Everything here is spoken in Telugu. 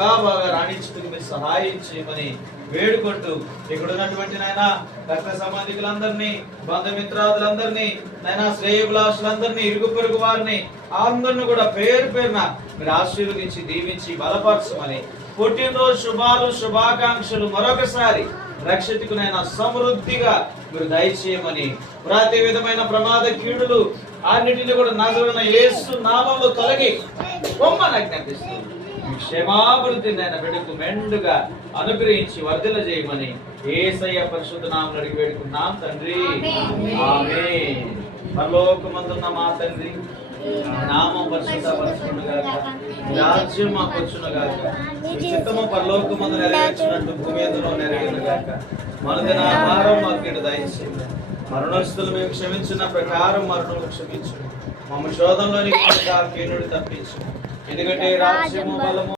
ఇంకా బాగా రాణించుకుని మీరు సహాయం చేయమని వేడుకుంటూ ఇక్కడ ఉన్నటువంటి నాయన రక్త సంబంధికులందరినీ, బంధుమిత్రాదులందరినీ, నాయన శ్రేయోభిలాషులందరినీ, ఇరుగు పొరుగు వారిని అందరిని కూడా పేరు పేరున మీరు ఆశీర్వదించి దీవించి బలపరచమని, పుట్టినరోజు శుభాలు శుభాకాంక్షలు మరొకసారి రక్షితుకునైనా సమృద్ధిగా మీరు దయచేయమని, ప్రతి విధమైన ప్రమాద కీడులు అన్నిటిని కూడా నజరుడైన యేసు నామములో తొలగి బొమ్మను ఆజ్ఞాపిస్తూ క్షేమాభివృద్ధి నాయన బిడ్డకు మెండుగా అనుగ్రహించి వర్ధిల్ల చేయమని యేసయ్య పరిశుద్ధ నామములో అడిగి వేడుకున్నాం తండ్రి, ఆమేన్. పరలోకమందున్న మా తండ్రి, నామం పరిశుద్ధపరచుకొనుగాక, రాజ్యం మాకు వచ్చునుగాక, చిత్తము పరలోకమందు నెరవేర్చినట్టు భూమి అందులో నెరవేరుగాక. మనదిన ఆహారం మాకు నేడు దయచేయండి. మరణస్తులు మేము క్షమించిన ప్రకారం మరణం క్షమించు. మమ్మ శోధంలోని కీనుడు తప్పించు. ఎందుకంటే రాజ్యము బలము